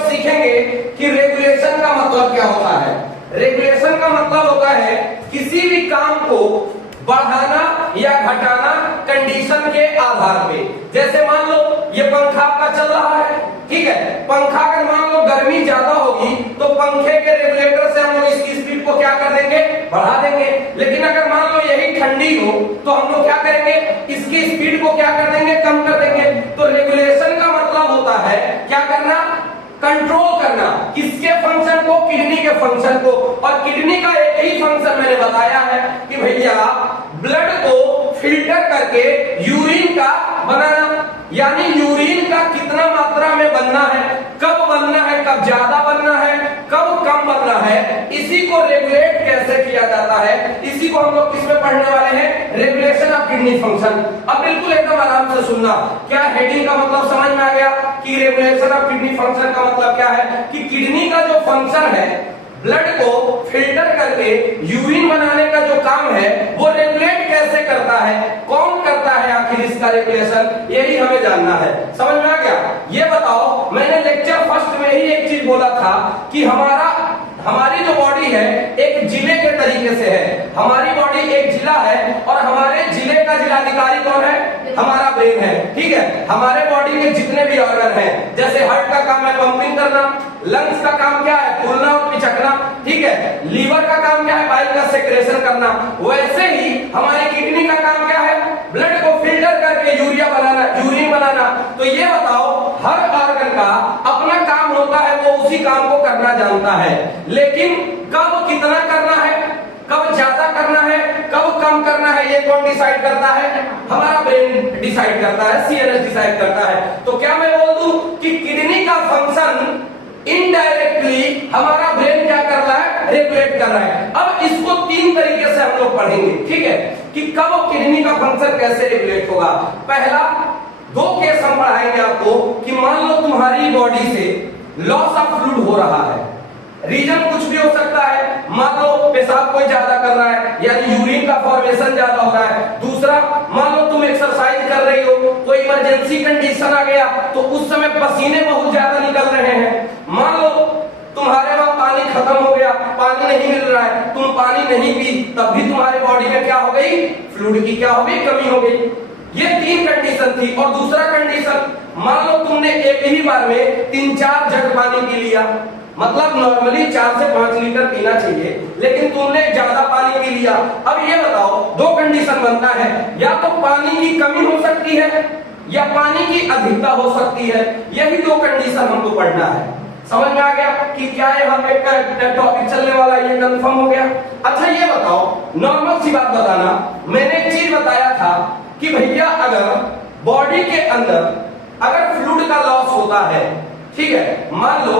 अब सीखेंगे कि रेगुलेशन का मतलब क्या होता है। रेगुलेशन का मतलब होता है किसी भी काम को बढ़ाना या घटाना कंडीशन के आधार पे। जैसे मान लो ये पंखा आपका चल रहा है, ठीक है, पंखा अगर मान लो गर्मी ज्यादा होगी तो पंखे के रेगुलेटर से हम लोग इसकी स्पीड को क्या कर देंगे, बढ़ा देंगे। लेकिन अगर मान लो यही ठंडी हो तो हम लोग क्या करेंगे, इसकी स्पीड को क्या कर देंगे, कम कर देंगे। तो रेगुलेशन का मतलब होता है क्या करना, कंट्रोल करना। किसके फंक्शन को, किडनी के फंक्शन को। और किडनी का एक ही फंक्शन मैंने बताया है कि भैया ब्लड को फिल्टर करके यूरिन का बनाना, यानी यूरिन का कितना मात्रा में बनना है, कब बनना है, कब ज्यादा बनना है, कब कम बनना है, इसी को रेगुलेट कैसे किया जाता है, इसी को हम लोग किसमें पढ़ने वाले हैं, रेगुलेशन ऑफ किडनी फंक्शन। अब बिल्कुल एकदम आराम से सुनना, क्या हेडिंग का मतलब समझ में आ गया कि रेगुलेशन ऑफ किडनी फंक्शन का मतलब क्या है, कि किडनी का जो फंक्शन है ब्लड को फिल्टर करके यूरिन बनाने का जो काम है वो रेगुलेट कैसे करता है, कौन करता है आखिर इसका रेगुलेशन, यही हमें जानना है। समझ में आ गया। ये बताओ, मैंने लेक्चर फर्स्ट में ही एक चीज बोला था कि हमारी जो बॉडी है एक जिले के तरीके से है। हमारी बॉडी एक जिला है और हमारे जिले का जिलाधिकारी कौन है, हमारा ब्रेन है, ठीक है। हमारे बॉडी के जितने भी ऑर्गन हैं, जैसे हार्ट का काम है पंपिंग करना, लंग्स का काम क्या है, फूलना और पिचकना, ठीक है। लीवर का काम क्या है, बाइल का सेक्रेशन करना। वैसे ही हमारी किडनी का काम क्या है, ब्लड को फिल्टर करके यूरिया बनाना, यूरिन बनाना। तो ये बताओ, हर ऑर्गन का अपना काम होता है, वो उसी काम को करना जानता है, लेकिन कब कितना करना है, कब ज्यादा करना है, कब कम करना है, ये कौन डिसाइड करता है, हमारा ब्रेन डिसाइड करता है, सीएनएस डिसाइड करता है। तो क्या मैं बोल दूं कि किडनी का फंक्शन इनडायरेक्टली हमारा ब्रेन क्या कर रहा है, रेगुलेट कर रहा है। अब इसको तीन तरीके से हम लोग पढ़ेंगे, ठीक है, कि कब किडनी का फंक्शन कैसे रेगुलेट होगा। पहला, दो केस हम पढ़ाएंगे आपको कि मान लो तुम्हारी बॉडी से लॉस ऑफ फ्लूइड हो रहा है, रीजन कुछ भी हो सकता है। मान लो पेशाब कोई ज्यादा कर रहा है, यानी यूरिन का फॉर्मेशन ज्यादा हो रहा है। दूसरा, मान लो तुम एक्सरसाइज कर रही हो, कोई इमरजेंसी कंडीशन आ गया तो उस समय पसीने बहुत ज्यादा निकल रहे हैं। मान लो तुम्हारे वहां पानी खत्म हो गया, पानी नहीं मिल रहा है, तुम पानी नहीं पी, तब भी तुम्हारे बॉडी में क्या हो गई, फ्लूइड की क्या हो गई, कमी हो गई। ये तीन कंडीशन थी। और दूसरा कंडीशन, मान लो तुमने एक ही बार में 3-4 जग पानी पी लिया, मतलब नॉर्मली 4 से 5 लीटर पीना चाहिए, लेकिन तुमने ज्यादा पानी पी लिया। अब ये बताओ, दो कंडीशन बनता है, या तो पानी की कमी हो सकती है या पानी की अधिकता हो सकती है। यही दो कंडीशन हमको पढ़ना है। समझ में आ गया कि क्या यहाँ पे टॉपिक चलने वाला है, ये कंफर्म हो गया। अच्छा ये बताओ, नॉर्मल सी बात बताना, मैंने एक चीज बताया था कि भैया अगर बॉडी के अंदर अगर फ्लूइड का लॉस होता है, ठीक है, मान लो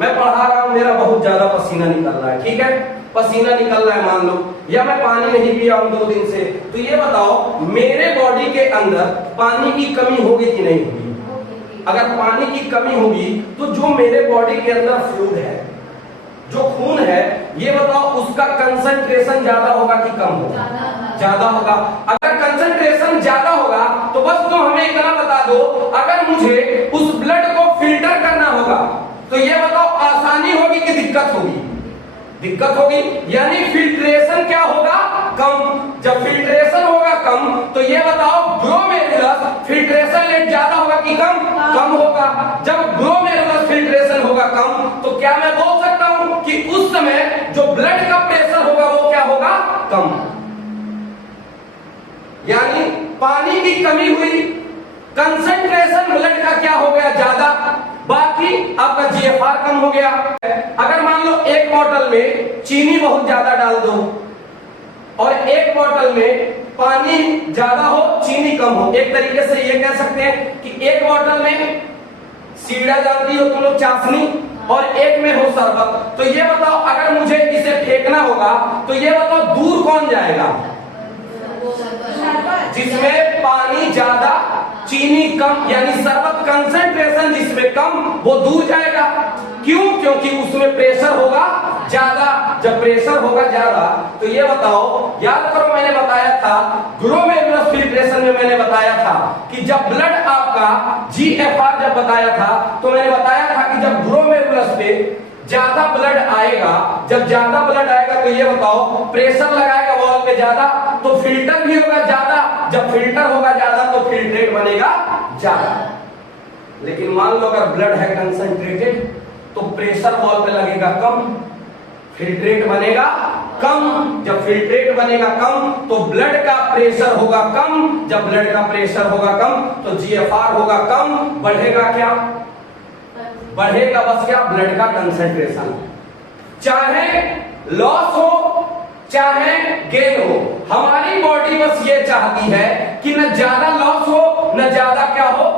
मैं पढ़ा रहा हूं, मेरा बहुत ज्यादा पसीना निकल रहा है, ठीक है, पसीना निकल रहा है मान लो, या मैं पानी नहीं पिया हूं 2 दिन से, तो ये बताओ मेरे बॉडी के अंदर पानी की कमी होगी कि नहीं होगी। अगर पानी की कमी होगी तो जो मेरे बॉडी के अंदर फ्लूइड है, जो खून है, ये बताओ उसका कंसंट्रेशन ज्यादा होगा कि कम होगा, ज्यादा होगा। अगर कंसंट्रेशन ज्यादा होगा तो बस तुम हमें इतना बता दो, अगर मुझे उस ब्लड को फिल्टर करना होगा तो ये बताओ आसानी होगी कि दिक्कत होगी, दिक्कत होगी, यानी फिल्ट्रेशन क्या होगा, कम। जब फिल्ट्रेशन होगा कम तो ये बताओ ग्लोमेरुलस फिल्ट्रेशन रेट ज्यादा होगा कि कम, कम होगा। जब ग्लोमेरुलस फिल्ट्रेशन होगा कम तो क्या मैं बोल सकता हूं कि उस समय जो ब्लड का प्रेशर होगा वो क्या होगा, कम। यानी पानी की कमी हुई, कंसंट्रेशन ब्लड का क्या हो गया, ज्यादा, बाकी आपका जीएफआर कम हो गया। अगर मान लो एक बोतल में चीनी बहुत ज्यादा डाल दो और एक बोतल में पानी ज्यादा हो, चीनी कम हो, एक तरीके से ये कह सकते हैं कि एक बोतल में सीढ़ा जानती हो तुम लोग, चाशनी, और एक में हो शरबत। तो ये बताओ अगर मुझे इसे फेंकना होगा तो ये बताओ दूर कौन जाएगा, जिसमें पानी ज्यादा चीनी कम, यानी शरबत कंसंट्रेशन जिसमें कम वो दूर जाएगा। क्यों? क्योंकि उसमें प्रेशर होगा ज्यादा। जब प्रेशर होगा ज्यादा तो ये बताओ, याद करो मैंने बताया था ग्लोमेरुलस फिल्ट्रेशन में, मैंने बताया था कि जब ब्लड आपका जीएफआर जब बताया था तो मैंने बताया था कि जब ग्लोमेरुलस ज्यादा ब्लड आएगा, जब ज्यादा ब्लड आएगा तो ये बताओ प्रेशर लगाएगा वॉल पे ज्यादा तो फिल्टर भी होगा ज्यादा, जब फिल्टर होगा ज्यादा तो फिल्ट्रेट बनेगा ज्यादा। लेकिन मान लो अगर ब्लड है कंसंट्रेटेड तो प्रेशर वॉल पे लगेगा कम, फिल्ट्रेट बनेगा कम। जब फिल्ट्रेट बनेगा कम तो ब्लड का प्रेशर होगा कम, जब ब्लड का प्रेशर होगा कम तो जीएफआर होगा कम। बढ़ेगा क्या? बढ़ेगा बस क्या? ब्लड का कंसंट्रेशन। चाहे लॉस हो चाहे गेन हो, हमारी बॉडी बस ये चाहती है कि न ज्यादा लॉस हो न ज्यादा क्या हो,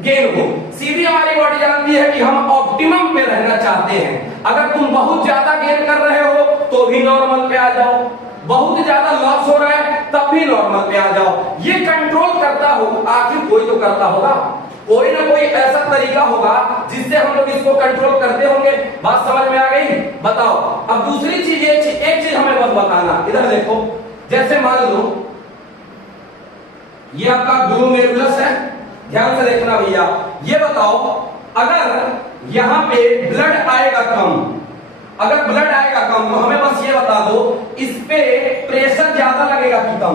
गेन हो। सीधी हमारी बॉडी जानती है कि हम ऑप्टिमम पे रहना चाहते हैं। अगर तुम बहुत ज्यादा गेन कर रहे हो तो भी नॉर्मल पे आ जाओ, बहुत ज्यादा लॉस हो रहा है तब भी नॉर्मल पे आ जाओ। ये कंट्रोल करता हो, आखिर कोई तो करता होगा, कोई ना कोई ऐसा तरीका होगा जिससे हम लोग इसको कंट्रोल करते होंगे। बात समझ में आ गई? बताओ। अब दूसरी चीज एक चीज हमें बस बताना, इधर देखो। जैसे मान लो ये आपका ग्लोमेरुलस है, ध्यान से देखना भैया। ये बताओ अगर यहां पे ब्लड आएगा कम, अगर ब्लड आएगा कम तो हमें बस ये बता दो इस पे प्रेशर ज्यादा लगेगा कि कम?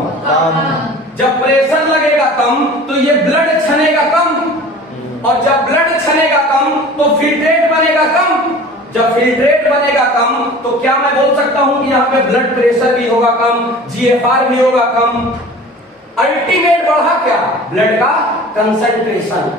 जब प्रेशर लगेगा कम तो ये ब्लड छनेगा कम, और जब ब्लड छनेगा कम तो फिल्ट्रेट बनेगा कम। जब फिल्ट्रेट बनेगा कम तो क्या मैं बोल सकता हूं कि यहाँ पे ब्लड प्रेशर भी होगा कम, जीएफआर भी होगा कम। अल्टीमेट बढ़ा क्या? ब्लड का कंसंट्रेशन।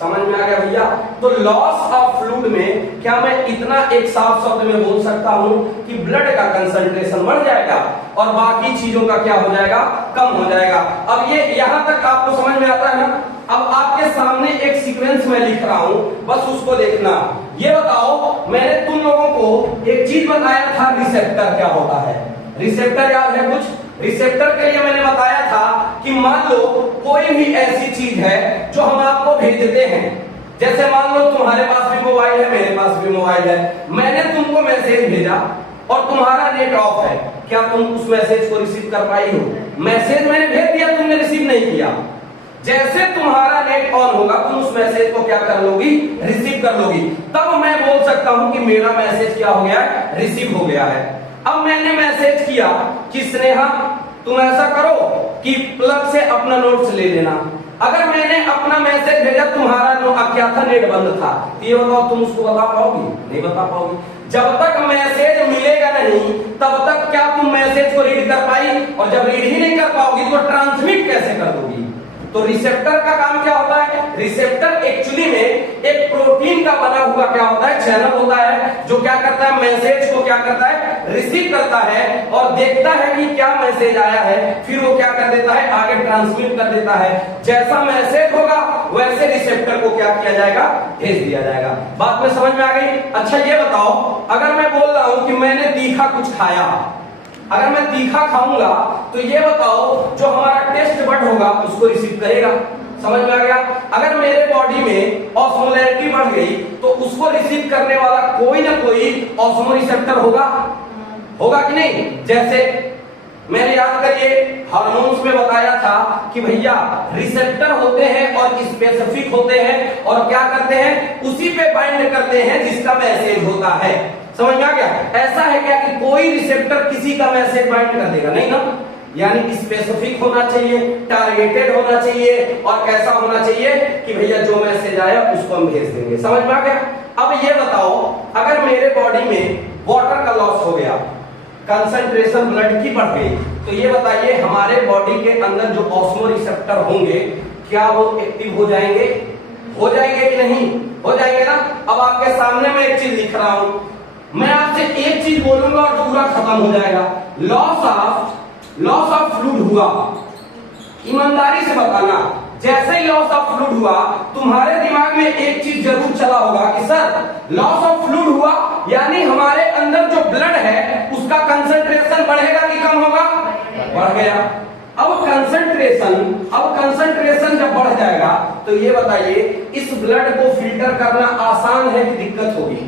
समझ में आ गया भैया? तो लॉस ऑफ फ्लूइड में क्या मैं इतना एक साफ शब्द में बोल सकता हूं कि ब्लड का कंसंट्रेशन बढ़ जाएगा और बाकी चीजों का क्या हो जाएगा? कम हो जाएगा। अब ये यहां तक आपको समझ में आता है ना? अब आपके सामने एक सीक्वेंस में लिख रहा हूं, बस उसको देखना। ये बताओ मैंने तुम लोगों को एक चीज बताया था, रिसेप्टर क्या होता है? रिसेप्टर याद है कुछ? रिसेप्टर के लिए मैंने बताया था कि मान लो कोई भी ऐसी चीज है जो हम आपको भेजते हैं, जैसे मान लो तुम्हारे पास भी मोबाइल है, मेरे पास भी मोबाइल है, मैंने तुमको मैसेज भेजा और तुम्हारा नेट ऑफ है, क्या तुम उस मैसेज को रिसीव कर पाई हो? मैसेज मैंने भेज दिया, तुमने रिसीव नहीं किया। जैसे तुम्हारा नेट ऑन होगा तुम उस मैसेज को क्या कर लोगी? रिसीव कर लोगी। तब मैं बोल सकता हूं कि मेरा मैसेज क्या हो गया है? रिसीव हो गया है। अब मैंने मैसेज किया कि स्नेहा तुम ऐसा करो कि प्लग से अपना नोट्स ले लेना। अगर मैंने अपना मैसेज भेजा, तुम्हारा क्या था? नेट बंद था, तो ये बताओ तुम उसको बता पाओगी? नहीं बता पाओगी। जब तक मैसेज मिलेगा नहीं तब तक क्या तुम मैसेज को रीड कर पाई? और जब रीड ही नहीं कर पाओगी तो ट्रांसमिट कैसे कर दोगी? तो रिसेप्टर का काम क्या होता है? रिसेप्टर एक्चुअली में एक प्रोटीन का बना हुआ क्या होता है? चैनल होता है जो क्या करता है? मैसेज को क्या करता है? रिसीव करता है और देखता है कि क्या मैसेज आया है, फिर वो क्या कर देता है? आगे ट्रांसमिट कर देता है। जैसा मैसेज होगा वैसे रिसेप्टर को क्या किया जाएगा? भेज दिया जाएगा। बात में समझ में आ गई? अच्छा ये बताओ अगर मैं बोल रहा हूं कि मैंने तीखा कुछ खाया, अगर मैं तीखा खाऊंगा तो ये बताओ जो हमारा टेस्ट बड होगा उसको रिसीव करेगा। समझ में आ गया? अगर मेरे बॉडी में ऑस्मोलैरिटी बढ़ गई तो उसको रिसीव करने वाला कोई ना कोई ऑस्मो रिसेप्टर होगा, होगा कि नहीं? जैसे मैंने याद करिए हार्मोन्स में बताया था कि भैया रिसेप्टर होते हैं और स्पेसिफिक होते हैं और क्या करते हैं? उसी पे बाइंड करते हैं जिसका मैसेज होता है। समझ में आ गया? ऐसा है क्या कि कोई रिसेप्टर किसी का मैसेज बाइंड कर देगा? नहीं ना। यानी स्पेसिफिक होना चाहिए, टारगेटेड होना चाहिए और कैसा होना चाहिए कि भैया जो मैसेज आया उसको हम भेज देंगे। समझ में आ गया? अब ये बताओ अगर मेरे बॉडी में वाटर का लॉस हो गया, कंसंट्रेशन ब्लड की बढ़ गई, तो ये बताइए हमारे बॉडी के अंदर जो ऑस्मो रिसेप्टर होंगे क्या वो एक्टिव हो जाएंगे? हो जाएंगे कि नहीं? हो जाएंगे ना। अब आपके सामने मैं एक चीज लिख रहा हूं, मैं आपसे एक चीज बोलूंगा और पूरा खत्म हो जाएगा। लॉस ऑफ फ्लूइड हुआ, ईमानदारी से बताना, जैसे ही लॉस ऑफ फ्लूइड हुआ तुम्हारे दिमाग में एक चीज जरूर चला होगा कि सर लॉस ऑफ फ्लूइड हुआ यानी हमारे अंदर जो ब्लड है उसका कंसंट्रेशन बढ़ेगा कि कम होगा? बढ़ गया। अब कंसंट्रेशन जब बढ़ जाएगा तो ये बताइए इस ब्लड को फिल्टर करना आसान है कि दिक्कत होगी?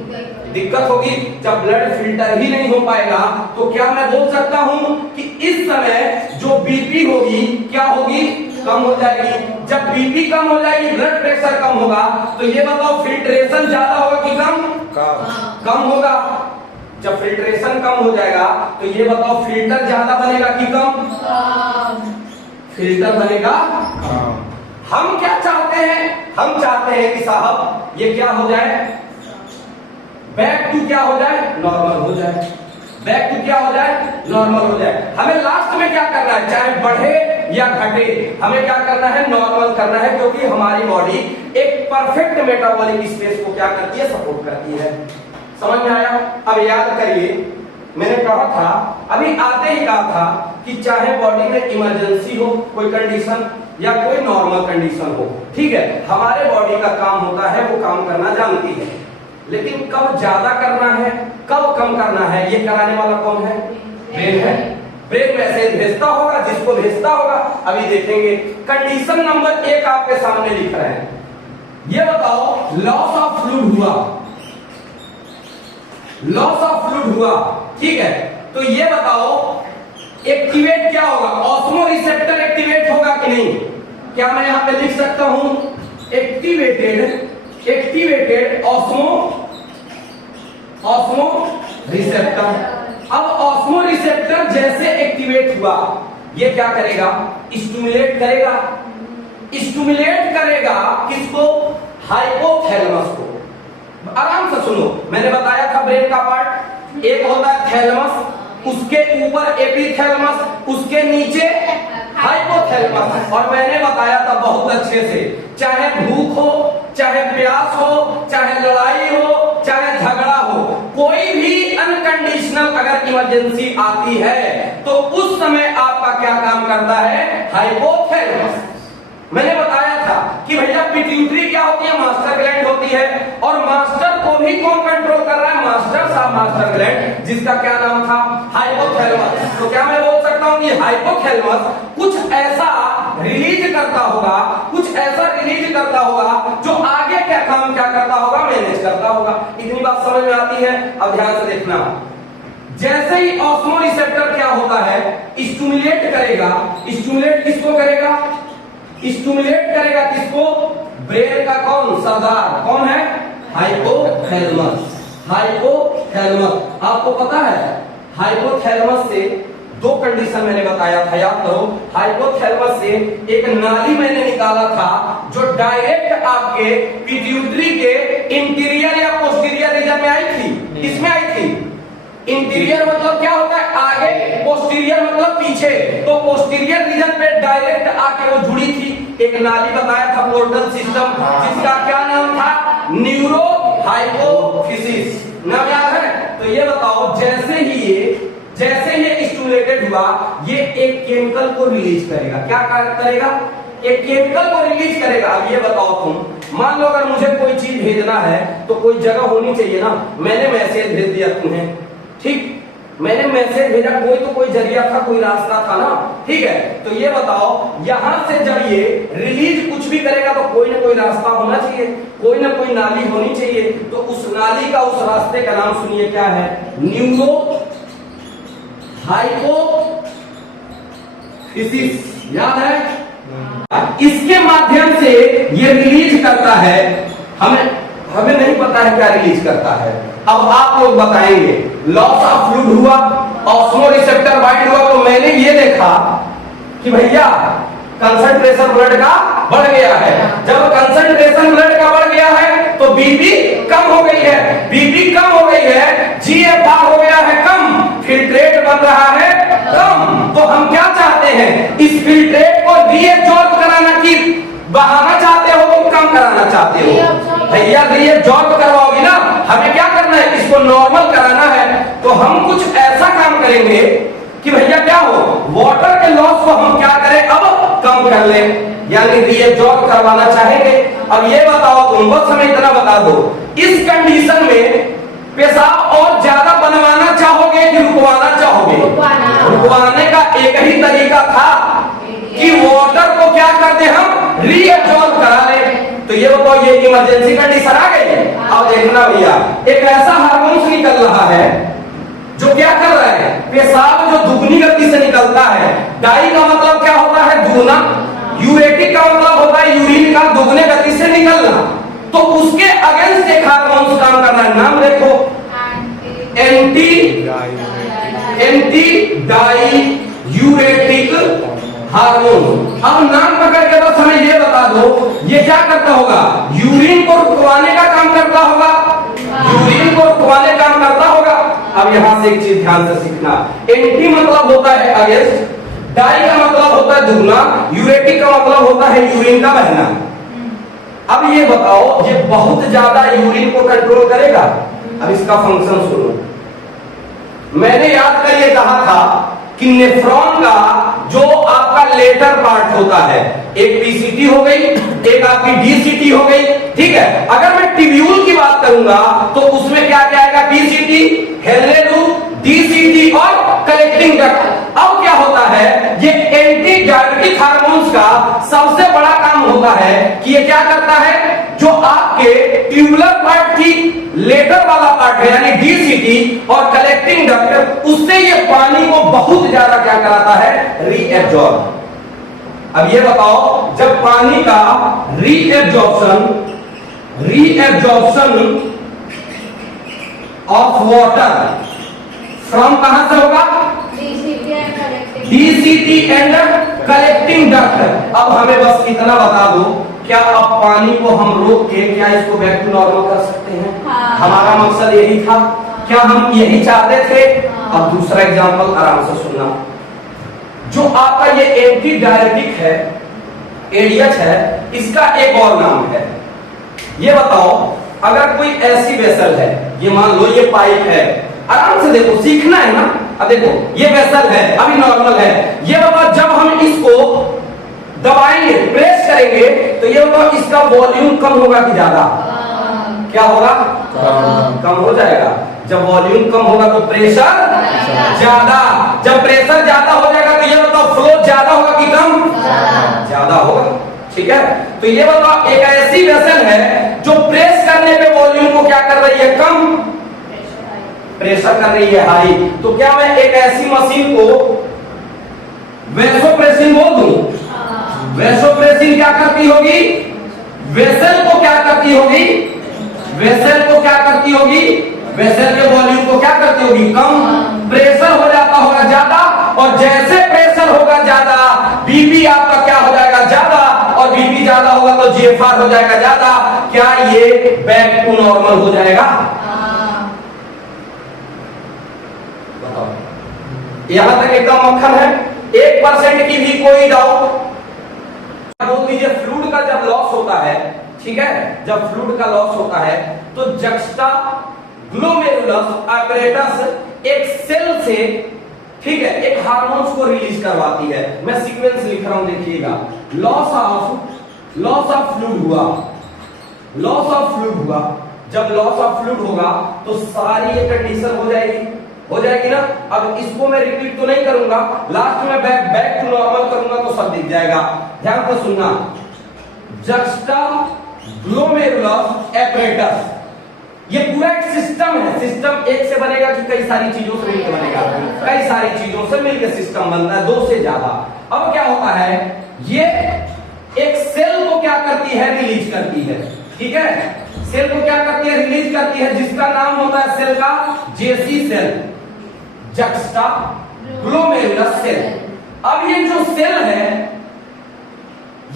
दिक्कत होगी। जब ब्लड फिल्टर ही नहीं हो पाएगा तो क्या मैं बोल सकता हूं कि इस समय जो बीपी होगी क्या होगी? कम हो जाएगी। जब बीपी कम हो जाएगी, ब्लड प्रेशर कम होगा, तो ये बताओ फिल्ट्रेशन ज्यादा होगा कि कम? होगा। जब फिल्ट्रेशन कम हो जाएगा तो ये बताओ फिल्टर ज्यादा बनेगा कि कम? फिल्टर बनेगा कम। हम क्या चाहते हैं? हम चाहते हैं कि साहब ये क्या हो जाए, बैक टू क्या हो जाए, नॉर्मल हो जाए। बैक टू क्या हो जाए, नॉर्मल हो जाए। हमें लास्ट में क्या करना है, चाहे बढ़े या घटे, हमें क्या करना है, नॉर्मल करना है, क्योंकि हमारी बॉडी एक परफेक्ट मेटाबॉलिक स्पेस को क्या करती है, सपोर्ट करती है। समझ में आया? अब याद करिए, मैंने कहा था अभी आते ही कहा था कि चाहे बॉडी में इमरजेंसी हो, कोई कंडीशन या कोई नॉर्मल कंडीशन हो, ठीक है, हमारे बॉडी का काम होता है, वो काम करना जानती है, लेकिन कब ज्यादा करना है, कब कम करना है, ये कराने वाला कौन है? ब्रेन है। ब्रेन मैसेज भेजता होगा, जिसको भेजता होगा अभी देखेंगे। कंडीशन नंबर 1 आपके सामने लिख रहे हैं, ये बताओ लॉस ऑफ फ्लूइड हुआ, लॉस ऑफ फ्लूइड हुआ, ठीक है, तो ये बताओ एक्टिवेट क्या होगा, ऑस्मो रिसेप्टर एक्टिवेट होगा कि नहीं? क्या मैं यहां पे लिख सकता हूं एक्टिवेटेड ऑस्मो रिसेप्टर। अब ऑस्मो रिसेप्टर जैसे एक्टिवेट हुआ, ये क्या करेगा, स्टिमुलेट करेगा। स्टिमुलेट करेगा किसको? हाइपोथैलेमस को। आराम से सुनो, मैंने बताया था ब्रेन का पार्ट एक होता है थैलेमस, उसके ऊपर एपिथैलेमस, उसके नीचे हाइपोथैलेमस। और मैंने बताया था बहुत अच्छे से, चाहे भूख हो, चाहे प्यास हो, चाहे लड़ाई हो, चाहे झगड़ा हो, कोई भी अनकंडीशनल अगर इमरजेंसी आती है तो उस समय आपका क्या काम करता है, हाइपोथैलेमस। मैंने बताया था कि भैया पिट्यूटरी क्या होती है, मास्टर ग्लैंड होती है, और मास्टर को भी कौन कंट्रोल कर रहा है, मास्टर साहब मास्टर ग्लैंड, जिसका क्या नाम था, हाइपोथैलेमस। तो क्या मैं बोल सकता हूं कि हाइपोथैलेमस कुछ ऐसा रिलीज करता होगा, कुछ ऐसा रिलीज करता होगा जो आगे क्या काम क्या करता होगा, मैनेज करता होगा। इतनी बात समझ में आती है? अब ध्यान से देखना, जैसे ही ऑस्मो रिसेप्टर क्या होता है, स्टिमुलेट करेगा। स्टिमुलेट किसको करेगा, स्टिमुलेट करेगा किसको, ब्रेन का कौन सरदार, कौन है, हाइपोथैलेमस। हाइपोथैलेमस आपको पता है, हाइपोथैलेमस से दो कंडीशन मैंने बताया था, याद करो। हाइपोथैलेमस से एक नाली मैंने निकाला था जो डायरेक्ट आपके पिट्यूटरी के इंटीरियर या पोस्टीरियर रीजन में आई थी। किसमें आई थी? इंटीरियर मतलब क्या होता है, आगे, पोस्टीरियर मतलब पीछे। तो पोस्टीरियर रीजन पे डायरेक्ट आके वो जुड़ी थी। एक नाली बताया था, पोर्टल सिस्टम, जिसका क्या नाम था, न्यूरो हाइपोफिसिस, नाम याद है? तो ये बताओ जैसे ही स्टिमुलेटेड हुआ, ये एक केमिकल को रिलीज करेगा। क्या करेगा? एक केमिकल को रिलीज करेगा। अब ये बताओ तुम, मान लो अगर मुझे कोई चीज भेजना है तो कोई जगह होनी चाहिए ना। मैंने मैसेज भेज दिया तुम्हें, ठीक, मैंने मैसेज भेजा, कोई जरिया था, कोई रास्ता था ना, ठीक है। तो ये बताओ यहां से जब ये रिलीज कुछ भी करेगा तो कोई ना कोई रास्ता होना चाहिए, कोई ना कोई नाली होनी चाहिए। तो उस नाली का, उस रास्ते का नाम सुनिए, क्या है, न्यूरो हाइपोफिसिस। याद है? इसके माध्यम से ये रिलीज करता है, हमें नहीं पता है क्या रिलीज करता है, अब आप लोग बताएंगे। लॉस ऑफ फ्लूइड हुआ, ऑस्मो रिसेप्टर बाइंड हुआ, तो मैंने ये देखा कि भैया कंसंट्रेशन ब्लड का बढ़ गया है। जब कंसंट्रेशन ब्लड का बढ़ गया है तो बीपी कम हो गई है, बीपी कम हो गई है, जीएफआर हो गया है कम, फिल्ट्रेट बन रहा है कम। तो हम क्या चाहते हैं, इस फिल्ट्रेट को रीएब्जॉर्ब कराना की बढ़ाना चाहते हो, तो कम कराना चाहते हो? भैया रीएब्जॉर्ब करवाओगी ना, हमें क्या करना है, इसको नॉर्मल कराना है। तो हम कुछ ऐसा काम करेंगे कि भैया क्या हो, वाटर के लॉस को हम क्या करें, अब कम कर ले, यानी रीएब्जॉर्ब करवाना चाहेंगे। अब ये बताओ तुम, बस हमें इतना बता दो, इस कंडीशन में पेशाब और ज्यादा बनवाना चाहोगे कि रुकवाना चाहोगे? रुकवाने का एक ही तरीका था कि वाटर को क्या करते हम, रीएब्जॉर्ब करा ले। तो ये बताओ, ये इमरजेंसी कंडीशन आ गई। अब देखना भैया, एक ऐसा हार्मोन निकल रहा है जो क्या कर रहा है, पेशाब जो दुगनी गति से निकलता है। डाई का मतलब क्या होता है, दुगना, यूरेटिक का मतलब होता है यूरिन का दुगने गति से निकलना। तो उसके अगेंस्ट एक हार्मोन काम करना है, नाम देखो, एंटी डाईयूरेटिक हार्मोन। अब नाम पकड़ के बस हमें ये बता दो, ये क्या करता होगा? यूरिन को रुकवाने का काम करता होगा, यूरिन को रुकवाने का काम करता होगा। अब यहां से एक चीज ध्यान से सीखना, एंटी मतलब होता है अगेंस्ट, डाई का मतलब होता है दुगना, यूरेटिक का मतलब होता है यूरिन का बहना। अब ये बताओ, ये बहुत ज्यादा यूरिन को कंट्रोल करेगा? अब इसका फंक्शन सुनो। मैंने याद कर ये कहा था कि नेफ्रॉन का जो आपका लेटर पार्ट होता है, एक पीसीटी हो गई, एक आपकी डीसीटी हो गई, ठीक है। अगर मैं ट्यूब्यूल की बात करूंगा तो उसमें क्या क्या आएगा? पीसीटी, हेनरी लूप, डीसीटी और कलेक्टिंग डक्ट। अब क्या होता है, ये एंटी डायबिटिक हार्मोन्स का सबसे बड़ा काम होता है कि ये क्या करता है, जो आपके ट्यूबुलर पार्ट की लेटर वाला पार्ट है यानी डीसीटी और कलेक्टिंग डक्ट, उससे ये पानी को बहुत ज्यादा क्या कराता है? रीएब्जॉर्ब। अब ये बताओ, जब पानी का रीएब्जॉर्प्शन ऑफ वाटर फ्रॉम कहां से होगा? DCT and collecting duct. अब हमें बस इतना बता दो, क्या अब पानी को हम रोक के क्या इसको बैक टू नॉर्मल कर सकते हैं? हाँ। हमारा मकसद यही था, क्या हम यही चाहते थे? हाँ। अब दूसरा एग्जांपल आराम से सुनना, जो आपका ये एंटी डायबिटिक है, एडीएच है, इसका एक और नाम है। ये बताओ, अगर कोई ऐसी वेसल है, ये मान लो ये पाइप है, आराम से देखो, सीखना है ना। अब देखो, ये वेसल है, अभी नॉर्मल है। ये बताओ, जब हम इसको दबाएंगे, प्रेस करेंगे, तो ये बताओ इसका वॉल्यूम कम होगा कि ज्यादा? क्या होगा? कम हो जाएगा। जब वॉल्यूम कम होगा तो प्रेशर ज्यादा, जब प्रेशर ज्यादा हो जाएगा तो ये बताओ फ्लो ज्यादा होगा कि कम? ज्यादा होगा, ठीक है। तो ये बताओ, एक ऐसी वेसल है जो प्रेस करने पे वॉल्यूम को क्या कर रही है? कम, प्रेशर कर रही है हाई। तो क्या मैं एक ऐसी मशीन को वैसोप्रेसिन बोल दूं? वैसोप्रेसिन क्या करती होगी? वेसल को क्या करती होगी? वेसल को क्या करती होगी? वेसल के वॉल्यूम को क्या करती होगी? कम। प्रेशर हो जाता होगा ज्यादा, और जैसे प्रेशर होगा ज्यादा, बीपी आपका क्या हो जाएगा? ज्यादा, और बीपी ज्यादा होगा तो जीएफआर हो जाएगा ज्यादा। क्या ये बैक टू नॉर्मल हो जाएगा? बताओ, यहां तक एकदम मक्खन है, 1% की भी कोई डाउट? बोल दीजिए, फ्लूइड का जब लॉस होता है, ठीक है, जब फ्लूइड का लॉस होता है तो जक्स्टा ग्लोमेरुलस apparatus एक सेल से, ठीक है, एक हार्मोन्स को रिलीज करवाती है। मैं सीक्वेंस लिख रहा हूं, देखिएगा। लॉस ऑफ फ्लूइड हुआ, लॉस ऑफ फ्लूइड हुआ। जब लॉस ऑफ फ्लूइड होगा तो सारी ये कंडीशन हो जाएगी ना। अब इसको मैं रिपीट तो नहीं करूंगा, लास्ट में बैक टू नॉर्मल करूंगा तो सब दिख जाएगा। ध्यान से सुनना, जक्स्टा ग्लोमेरुलस apparatus, ये पूरा एक सिस्टम है। सिस्टम एक से बनेगा कि कई सारी चीजों से मिलकर बनेगा? कई सारी चीजों से मिलकर सिस्टम बनता है, दो से ज्यादा। अब क्या होता है, ये एक सेल को क्या करती है? रिलीज करती है, ठीक है। सेल को क्या करती है? रिलीज करती है, जिसका नाम होता है सेल का जेसी सेल, जक्स्टा ग्लोमेरुलस सेल। अब ये जो सेल है,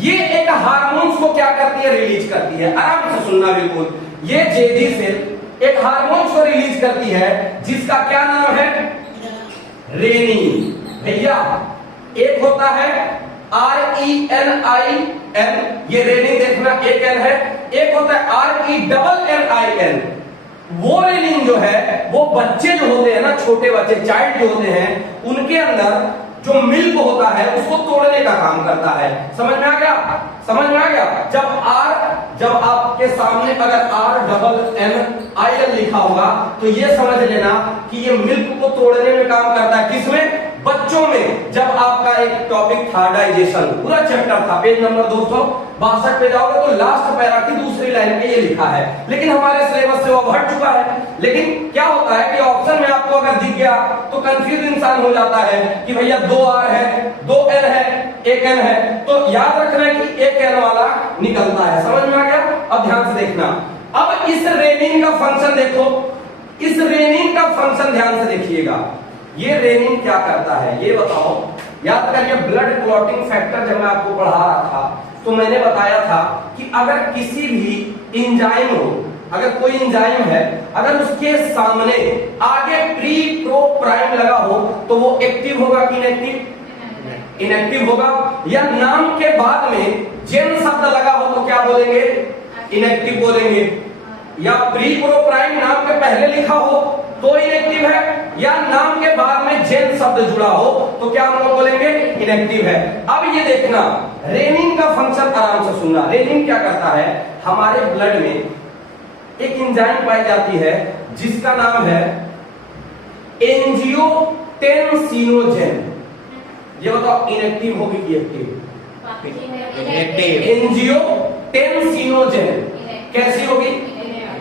ये एक हार्मोन्स को क्या करती है? रिलीज करती है। आराम से सुनना बिल्कुल, ये जेडी सेल एक हार्मोन्स को रिलीज करती है, जिसका क्या नाम है? रेनिन। भैया, एक होता है RENIN, ये रेनिन देखना, एक एन है। एक होता है RENNIN। वो रेनिन जो है, वो बच्चे जो होते हैं ना, छोटे बच्चे, चाइल्ड जो होते हैं, उनके अंदर जो मिल्क होता है उसको तोड़ने का काम करता है। समझ में आ गया? समझ में आ गया? जब आपके सामने अगर RNNIL लिखा होगा तो ये समझ लेना कि ये मिल्क को तोड़ने में काम करता है। किसमें? बच्चों में। जब आपका एक टॉपिक था डाइजेशन, पूरा चैप्टर था, पेज नंबर 262 पे जाओगे तो लास्ट पैरा की दूसरी लाइन में ये लिखा है, लेकिन हमारे सिलेबस से वो हट चुका है। लेकिन क्या होता है कि ऑप्शन में आपको अगर दिख गया तो कंफ्यूज इंसान हो जाता है कि भैया 2 R है, 2 N है, 1 N है। तो याद रखना कि 1 N वाला निकलता है। समझ में आ गया? अब ध्यान से देखना। अब इस रेनिन का फंक्शन देखो, इस रेनिन का फंक्शन क्वेश्चन ध्यान से देखिएगा, ये रेनिन क्या करता है ये बताओ। याद करिए ब्लड क्लॉटिंग फैक्टर जब मैं आपको पढ़ा रहा था तो मैंने बताया था कि अगर किसी भी एंजाइम हो, अगर कोई एंजाइम है, अगर उसके सामने आगे प्री प्रो प्राइम लगा हो तो वो एक्टिव होगा कि इनएक्टिव? इनएक्टिव होगा। या नाम के बाद में जेन शब्द लगा हो तो क्या बोलेंगे? इनएक्टिव बोलेंगे। या प्री प्रो प्राइम नाम के पहले लिखा हो तो इनएक्टिव है, या नाम के बाद में जेन शब्द जुड़ा हो तो क्या हम लोग बोलेंगे? इनएक्टिव है। अब ये देखना रेनिन का फंक्शन आराम से सुनना। रेनिन क्या करता है, हमारे ब्लड में एक एंजाइम पाई जाती है जिसका नाम है एंजियोटेंसिनोजेन। ये बताओ इनएक्टिव होगी कि एक्टिव? एंजियोटेंसिनोजेन कैसी होगी?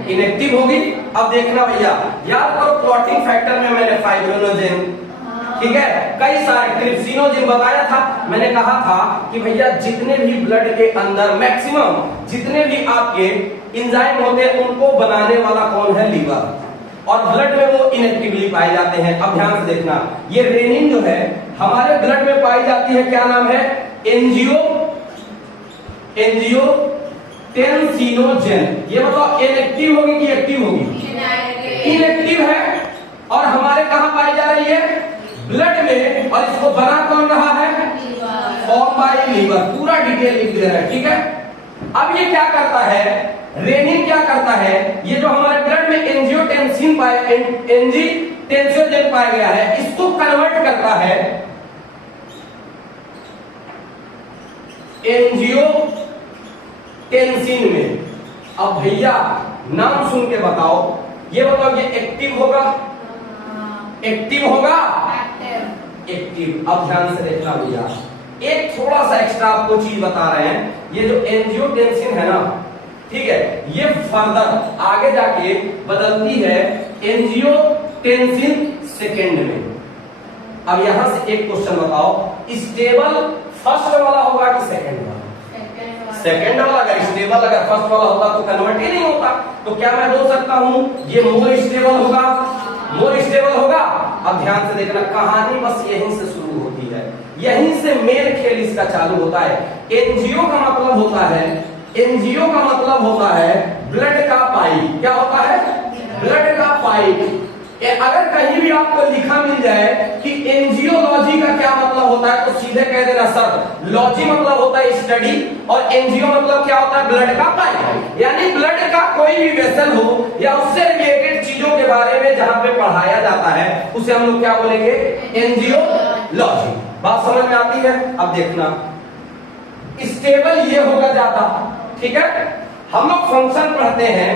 इनएक्टिव होगी। अब देखना भैया, याद करो क्लॉटिंग फैक्टर में मैंने फाइब्रिनोजेन, ठीक है, कई सारे ट्रिप्सिनोजेन बताया था। मैंने कहा था कि भैया जितने भी ब्लड के अंदर मैक्सिमम जितने भी आपके एंजाइम होते हैं उनको बनाने वाला कौन है? लीवर। और ब्लड में वो इनएक्टिवली पाए जाते हैं। अब ध्यान से देखना, ये रेनिन जो है हमारे ब्लड में पाई जाती है, क्या नाम है? एंजियोटेंसिनोजेन। ये बताओ इनएक्टिव होगी कि एक्टिव होगी? इनएक्टिव है। और हमारे कहां पाई जा रही है? ब्लड में। और इसको बना कौन रहा है? Form by liver. पूरा डिटेल लिख दे रहा है, ठीक है। अब ये क्या करता है, रेनिन क्या करता है, ये जो हमारे ब्लड में एंजियोटेंसिन एंजियोटेंसिनोजेन पाया गया है इसको कन्वर्ट करता है एंजियोटेंसिन में। अब भैया नाम सुन के बताओ, ये बताओ ये एक्टिव होगा? एक्टिव होगा? एक्टिव। अब ध्यान से देखना भैया, एक थोड़ा सा एक्स्ट्रा आपको चीज बता रहे हैं। ये जो एंजियोटेंसिन है ना, ठीक है, ये फर्दर आगे जाके बदलती है एंजियोटेंसिन सेकेंड में। अब यहां से एक क्वेश्चन बताओ, स्टेबल फर्स्ट वाला होगा कि सेकेंड वाला? सेकेंड वाला। अगर स्टेबल अगर फर्स्ट वाला होता तो कन्वर्ट ही नहीं होता। तो क्या मैं बोल सकता हूं ये मोर स्टेबल होगा? मोर स्टेबल होगा। अब ध्यान से देखना, कहानी बस यहीं से शुरू होती है, यहीं से मेन खेल इसका चालू होता है। एनजीओ का मतलब होता है, एनजीओ का मतलब होता है ब्लड का पाइप। क्या होता है? ब्लड का पाइप। अगर कहीं भी आपको लिखा मिल जाए कि एंजियोलॉजी का क्या मतलब होता है तो सीधे कह देना सर, लॉजी मतलब होता है स्टडी और एंजियो मतलब क्या होता है? ब्लड का पाइप। यानी ब्लड का कोई भी वेसल हो या उससे रिलेटेड चीजों के बारे में जहां पे पढ़ाया जाता है उसे हम लोग क्या बोलेंगे? एंजियोलॉजी। बात समझ में आती है? अब देखना, स्टेबल ये होगा ज्यादा, ठीक है। हम लोग फंक्शन पढ़ते हैं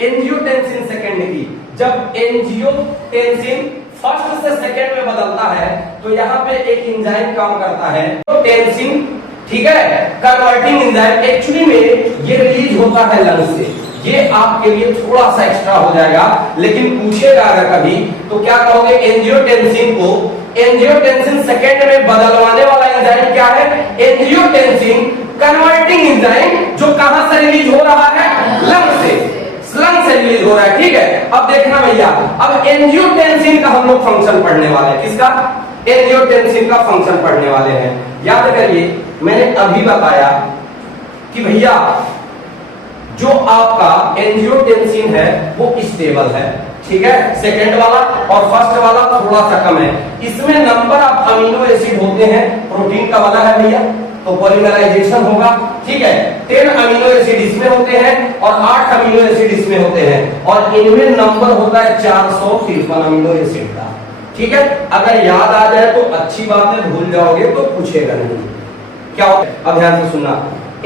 एंजियोटेंसिन सेकेंड की। जब एंजियोटेंसिन फर्स्ट से सेकेंड में बदलता है तो यहाँ पे एक एंजाइम काम करता है टेंसिन, ठीक है, कन्वर्टिंग एंजाइम। एक्चुअली में ये रिलीज होता है लंग से। ये आपके लिए थोड़ा सा एक्स्ट्रा हो जाएगा, लेकिन पूछेगा अगर कभी तो क्या कहोगे? एंजियोटेंसिन को एंजियोटेंसिन सेकेंड में बदलवाने वाला एंजाइम क्या है? एंजियोटेंसिन कन्वर्टिंग एंजाइम, जो कहां से रिलीज हो रहा है? लंग से। लंग से रिलीज हो रहा है, ठीक है। अब देखना भैया, अब एंजियोटेंसिन का हम लोग फंक्शन पढ़ने वाले हैं। किसका? एंजियोटेंसिन का फंक्शन पढ़ने वाले हैं। याद करिए मैंने अभी बताया कि भैया जो आपका एंजियोटेंसिन है वो स्टेबल है, ठीक है, सेकेंड वाला, और फर्स्ट वाला थोड़ा सा कम है। इसमें नंबर ऑफ अमीनो एसिड होते हैं, प्रोटीन का बना है भैया तो पॉलीमराइजेशन होगा, ठीक है। 10 अमीनो एसिड इसमें होते हैं और 8 अमीनो एसिड इसमें होते हैं, और इनमें नंबर होता है 453 अमीनो एसिड का, ठीक है। अगर याद आ जाए तो अच्छी बात है, भूल जाओगे तो पूछेगा नहीं क्या होता है। अब ध्यान से सुनना,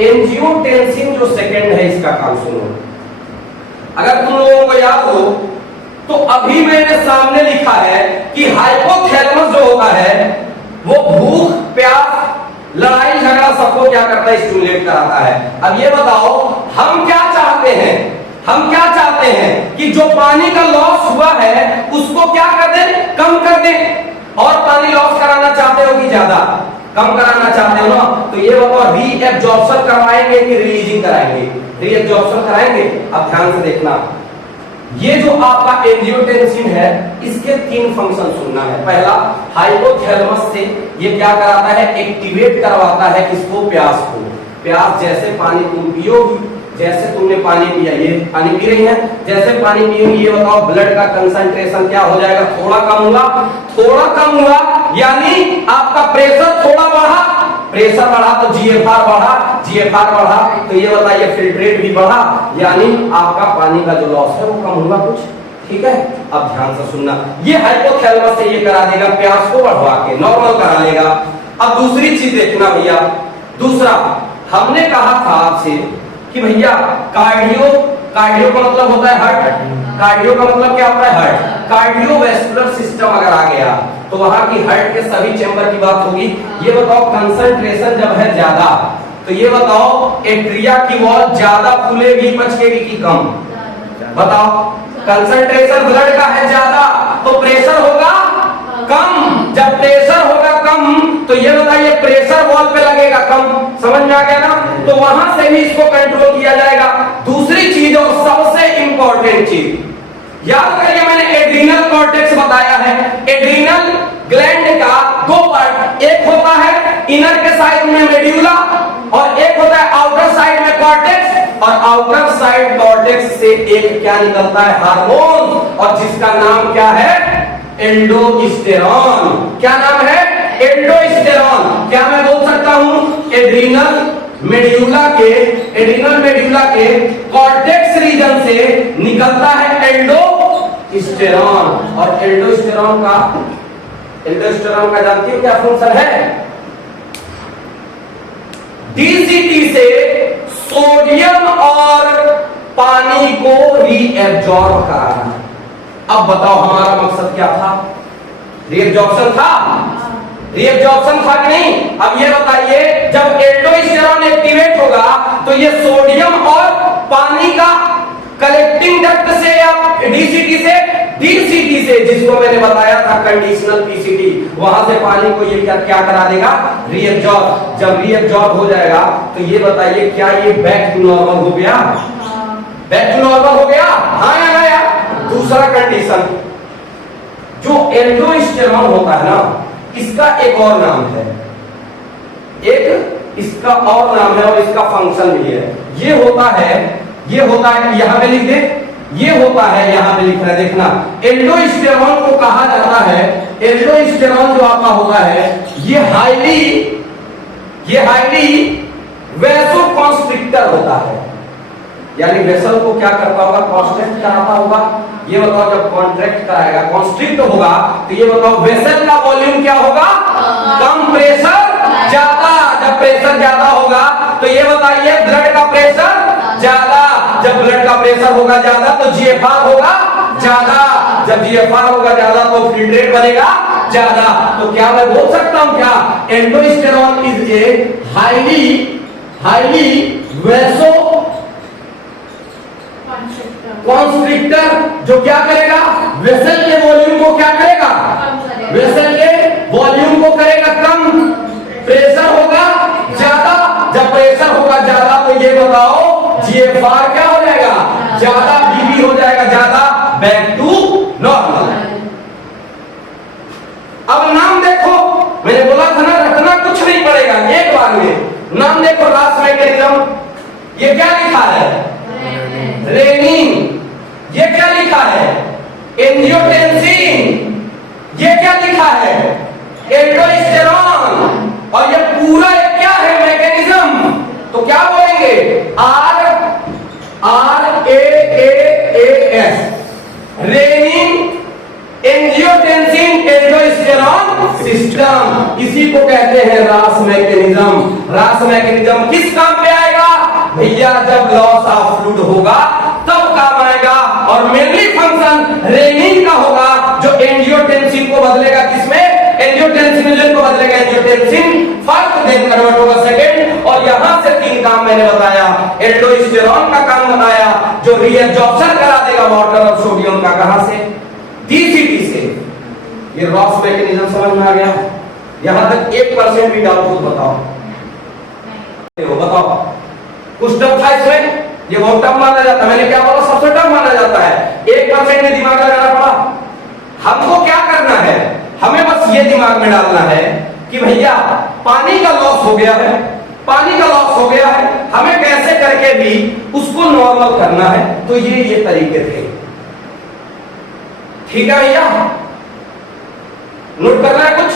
एंजियोटेंसिन जो सेकेंड है इसका काम सुनो। अगर तुम लोगों को याद हो तो अभी मैंने सामने लिखा है कि हाइपोथैलेमस जो होता है वो भूख, प्यास, लड़ाई झगड़ा सबको क्या करता है? स्टिमुलेट कराता है। अब ये बताओ हम क्या चाहते हैं? हम क्या चाहते हैं कि जो पानी का लॉस हुआ है उसको क्या कर दें? कम कर दें। और पानी लॉस कराना चाहते हो कि ज्यादा? कम कराना चाहते हो ना? तो ये बताओ रीएब्जॉर्प्शन करवाएंगे कि रिलीजिंग कराएंगे? रीएब्जॉर्प्शन कराएंगे। अब ध्यान से देखना, ये जो आपका एंजियोटेंसिन है, इसके 3 फंक्शन सुनना है। पहला, हाइपोथैलेमस से ये क्या कराता है, एक्टिवेट करवाता है किसको, प्यास को। प्यास जैसे पानी तुम पियोगी, जैसे तुमने पानी पिया, ये पानी पी रही है, जैसे पानी पियोगी ये बताओ ब्लड का कंसंट्रेशन क्या हो जाएगा, थोड़ा कम हुआ, थोड़ा कम हुआ, यानी आपका प्रेशर थोड़ा बढ़ा, प्रेशर बढ़ा तो जीएफआर बढ़ा, जीएफआर बढ़ा तो ये बताइए फिल्ट्रेट भी बढ़ा, यानी आपका पानी का जो लॉस है वो कम हुआ कुछ। ठीक है, अब ध्यान से सुनना, ये हाइपोथैलेमस से ये करा देगा प्यास को बढ़वा के, नॉर्मल करा लेगा। अब दूसरी चीज देखना भैया, दूसरा हमने कहा था आपसे कि भैया कार्डियो, कार्डियो का मतलब होता है हार्ट, कार्डियो का मतलब क्या होता है हार्ट, कार्डियोवैस्कुलर सिस्टम अगर आ गया तो वहां की हार्ट के सभी चैम्बर की बात होगी। ये बताओ कंसंट्रेशन जब है ज्यादा तो ये बताओ एट्रिया की वॉल ज्यादा फूलेगी पचकेगी कि कम, बताओ। कंसंट्रेशन ब्लड का है ज्यादा तो प्रेशर होगा कम, जब प्रेशर होगा कम तो ये बताइए प्रेशर वॉल पे लगेगा कम, समझ में आ गया ना, तो वहां से भी इसको कंट्रोल किया जाएगा। दूसरी चीज और सबसे इंपॉर्टेंट चीज याद करिए, मैंने एड्रीनल कॉर्टेक्स बताया है। एड्रीनल ग्लैंड का 2 पार्ट, एक होता है इनर के साइड में मेड्यूला और एक होता है आउटर साइड में कॉर्टेक्स, और आउटर साइड कॉर्टेक्स से एक क्या निकलता है, हार्मोन, और जिसका नाम क्या है, एल्डोस्टेरॉन। क्या नाम है, एल्डोस्टेरॉन। क्या मैं बोल सकता हूं, एड्रीनल मेड्यूला के कॉर्टेक्स रीजन से निकलता है एल्डोस्टेरॉन, और एल्डोस्टेरॉन का जानती हो क्या फंक्शन है, डीसीटी से सोडियम और पानी को रीएब्जॉर्ब कराना। अब बताओ हमारा मकसद क्या था, रीएब्जॉर्प्शन था, रीएब्जॉर्प्शन था कि नहीं। अब ये बताइए जब एल्डोस्टेरॉन एक्टिवेट होगा तो ये सोडियम और पानी का कलेक्टिंग डक्ट से या डीसीटी से जिसको मैंने बताया था कंडीशनल पीसीटी, वहां से पानी को ये क्या करा देगा, रीएब्जॉर्ब। जब रीएब्जॉर्ब हो जाएगा तो ये बताइए क्या ये बैक टू नॉर्मल हो गया, बैक टू नॉर्मल हो गया, हाँ या ना यार। दूसरा कंडीशन, जो एल्डोस्टेरॉन होता है ना, इसका एक और नाम है, एक इसका और नाम है और इसका फंक्शन भी है। ये होता है यहां पे लिख दे, ये होता है यहां पे लिख रहा है, देखना। एल्डोस्टेरॉन को कहा जाता है, एल्डोस्टेरॉन जो आपका होता है ये हाईली वैसोकॉन्स्ट्रिक्टर होता है, यानी वेसल को क्या करता होगा, कॉन्स्ट्रिक्ट कराता होगा। ये बताओ जब कॉन्ट्रैक्ट कराएगा, कॉन्स्ट्रिक्ट होगा तो ये बताओ वेसल का वॉल्यूम क्या होगा, कम, प्रेशर ज्यादा। जब प्रेशर ज्यादा होगा तो ये बताइए ब्लड का प्रेशर ज्यादा, जब ब्लड का प्रेशर होगा ज्यादा तो जीएफआर होगा ज्यादा, जब जीएफआर होगा ज्यादा तो फिल्ट्रेट बनेगा ज्यादा। तो क्या मैं बोल सकता हूं, क्या aldosterone is a highly vaso constrictor, जो क्या करेगा, वेसल के वॉल्यूम को क्या करेगा, वेसल के वॉल्यूम को करेगा कम, प्रेशर होगा ज्यादा, जब प्रेशर होगा ज्यादा तो ये बताओ जीएफआर क्या हो जाएगा ज्यादा, बीबी हो जाएगा ज्यादा, बैक टू नॉर्मल। अब नाम देखो, मैंने बोला था ना रखना कुछ नहीं पड़ेगा, एक बार में नाम देखो, रास मैकेनिज्म, ये क्या लिखा है, रेनिन। ये क्या लिखा है, एंजियोटेंसिन। ये क्या लिखा है, एल्डोस्टेरॉन। और ये पूरा क्या है, मैकेनिज्म। तो क्या बोलेंगे, RAAS, renin angiotensin aldosterone system. इसी को कहते हैं रास मैकेनिज्म। रास मैकेनिज्म किस काम पे आएगा भैया, जब लॉस ऑफ फ्लूइड होगा तब काम आएगा, और मेनली फंक्शन रेनिन का होगा जो एंजियोटेंसिन को बदलेगा, किसमें, एंजियोटेंसिनोजन को बदलेगा, एंजियोटेंसिन फर्स्ट देन कन्वर्ट होगा सेकंड। और यहां से 3 काम मैंने बताया, एल्डोस्टेरॉन का काम बताया जो रीएब्जॉर्प्शन करा देगा वाटर और सोडियम का, कहां से, डीसीटी से। ये रॉस मैकेनिज्म समझ में आ गया, यहां तक 1% भी डाउट हो बताओ, बताओ कुछ टफ था इसमें, ये बहुत टफ माना जाता है। मैंने क्या बोला, सबसे टफ माना जाता है। 1% में दिमाग लगाना पड़ा। हमको क्या करना है, हमें बस ये दिमाग में डालना है कि भैया पानी का लॉस हो गया है, पानी का लॉस हो गया है, हमें कैसे करके भी उसको नॉर्मल करना है। तो ये तरीके थे। ठीक है भैया, नोट करना है कुछ?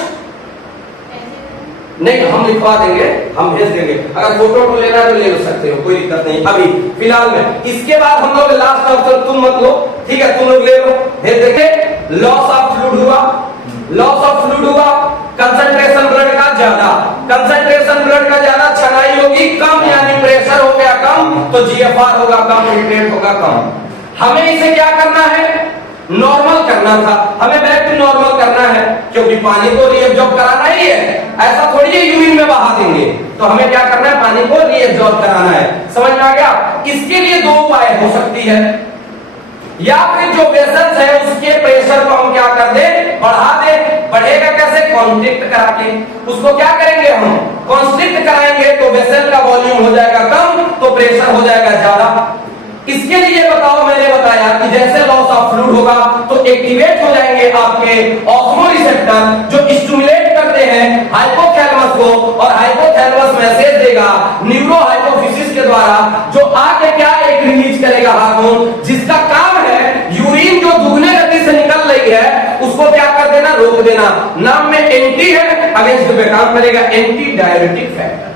नहीं, हम लिखवा देंगे, हम भेज देंगे। अगर फोटो को लेना है तो ले सकते हो, कोई दिक्कत नहीं अभी फिलहाल में। इसके बाद हम लोग लास्ट ऑप्शन तुम मत लो, ठीक है, तुम लोग ले लो, भेज देंगे। लॉस ऑफ फ्लूइड हुआ, लॉस ऑफ फ्लूइड हुआ, कंसंट्रेशन ब्लड का ज्यादा, कंसंट्रेशन ब्लड का ज्यादा, छनाई होगी कम, यानी प्रेशर हो गया कम, तो जीएफआर होगा कम, फिल्ट्रेट होगा कम। हमें इसे क्या करना है, नॉर्मल करना था। हमें बैक टू नॉर्मल करना है, क्योंकि पानी को रीअब्जॉर्ब कराना ही है, ऐसा थोड़ी है यूरिन में बहा देंगे। तो हमें क्या करना है, पानी को रीअब्जॉर्ब कराना है। समझ में आ गया? इसके लिए दो उपाय हो सकती है, या फिर जो वेसल्स है उसके प्रेशर को हम क्या कर दे, बढ़ा दे। बढ़ेगा कैसे, कॉन्स्ट्रिक्ट करा के। उसको क्या करेंगे, हम कॉन्स्ट्रिक्ट कराएंगे तो वेसल का वॉल्यूम हो जाएगा कम, तो प्रेशर हो जाएगा ज्यादा। इसके लिए बताओ, मैंने बताया कि जैसे लॉस ऑफ फ्लूइड होगा तो एक्टिवेट हो जाएंगे आपके ऑस्मो रिसेप्टर, जो स्टिमुलेट करते हैं हाइपोथैलेमस को, और हाइपोथैलेमस मैसेज देगा न्यूरो हाइपोफिसिस के द्वारा, जो आके क्या एक रिलीज करेगा हार्मोन, जिसका काम है यूरिन जो दुगने गति से निकल रही है उसको क्या कर देना, रोक देना। नाम में एंटी है, अगेंस्ट पे काम करेगा, एंटी डायरेटिक फैक्टर।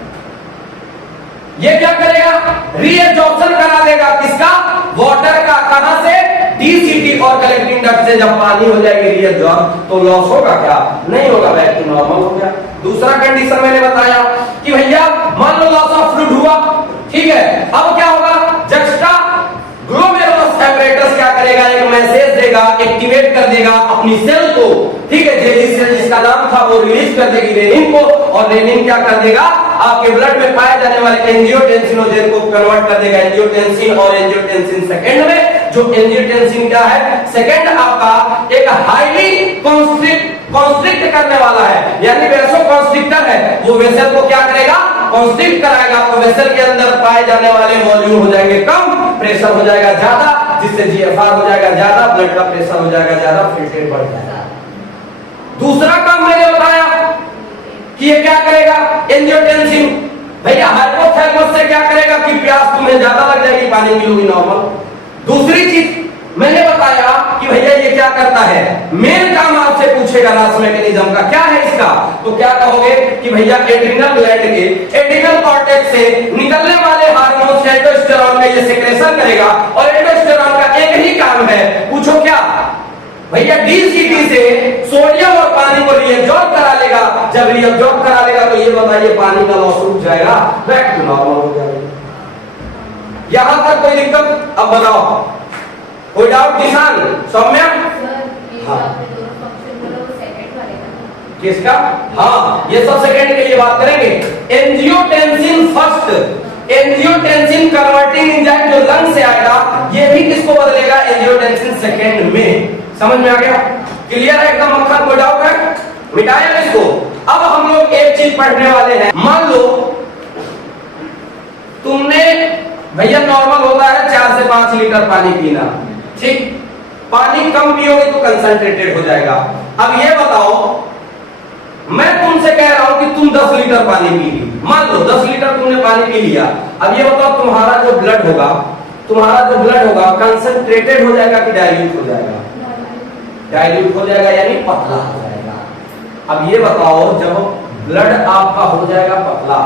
ये क्या करेगा, रीएब्जॉर्प्शन करा देगा किसका, वाटर का। कहां से, डीसीटी और कलेक्टिंग डक्ट से। जब पानी हो जाएगी रीएब्जॉर्ब तो लॉस होगा क्या, नहीं होगा, बैक टू नॉर्मल हो गया। दूसरा कंडीशन मैंने बताया कि भैया मान लो लॉस ऑफ फ्लूइड हुआ, ठीक है, अब क्या होगा, जस्टा ग्लोमेरुलस एपरेटस क्या करेगा, एक मैसेज देगा, एक्टिवेट कर देगा अपनी सेल को, ठीक है, जेली सेल जिसका नाम था वो रिलीज कर देगी रेनिन को, और रेनिन क्या कर देगा, आपके ब्लड में पाए जाने वाले एंजियोटेंसिनोजेन को कन्वर्ट कर देगा एंजियोटेंसिन और एंजियोटेंसिन सेकंड में। जो एंजियोटेंसिन क्या है, सेकंड आपका एक हाईली कॉन्स्ट्रिक्ट करने वाला है, यानी वेसो कॉन्स्ट्रिक्टर है। वो वेसल को क्या करेगा, कॉन्स्ट्रिक्ट कराएगा, तो वेसल के अंदर पाए जाने वाले वॉल्यूम हो जाएंगे कम, प्रेशर हो जाएगा ज्यादा, जिससे जीएफआर हो जाएगा ज्यादा, ब्लड का प्रेशर हो जाएगा ज्यादा, फिल्ट्रेट बढ़ जाएगा। दूसरा काम मैंने बताया कि ये क्या करेगा, एंजियोटेंसिन भैया हाइपोथैलेमस से क्या करेगा कि प्यास तुम्हें ज्यादा लग जाएगी, पानी मिलोगी नॉर्मल। दूसरी चीज मैंने बताया कि भैया ये क्या करता है, मेन काम आपसे पूछेगा रास मैकेनिज्म का क्या है इसका, तो क्या कहोगे कि भैया एड्रिनल ग्लैंड के एड्रिनल कॉर्टेक्स से निकलने वाले हार्मोन एल्डोस्टेरॉन का ये सेक्रेशन करेगा, और एल्डोस्टेरॉन का एक ही काम है, पूछो क्या भैया, डीसीटी से सोडियम और पानी को रीअब्जॉर्ब करा लेगा। जब रीअब्जॉर्ब करा लेगा तो ये बताइए पानी का लॉस रुक जाएगा, बैक टू नॉर्मल हो जाएगा। यहां तक कोई दिक्कत? अब बताओ, कोई डाउट किसान, सौम्या? हाँ, किसका? हाँ, ये सब सेकंड के लिए बात करेंगे। Angiotensin first, angiotensin converting enzyme जो लंग से आएगा, ये भी किसको बदलेगा, एंजियोटेंसिन सेकंड में। समझ में आ गया, क्लियर है एकदम मक्खन? कोई डाउट है, मिटाएं इसको। अब हम लोग एक चीज पढ़ने वाले हैं। मान लो तुमने भैया नॉर्मल होता है 4 से 5 लीटर पानी पीना, ठीक, पानी कम पियोगे तो कंसंट्रेटेड हो जाएगा। अब ये बताओ, मैं तुमसे कह रहा हूं कि तुम 10 लीटर पानी पी ली, मान लो 10 लीटर तुमने पानी पी लिया। अब ये बताओ तुम्हारा जो ब्लड होगा, कंसंट्रेटेड हो जाएगा कि डाइल्यूट हो जाएगा, डाइल्यूट हो जाएगा यानी पतला हो जाएगा। अब ये बताओ, जब ब्लड आपका हो जाएगा पतला,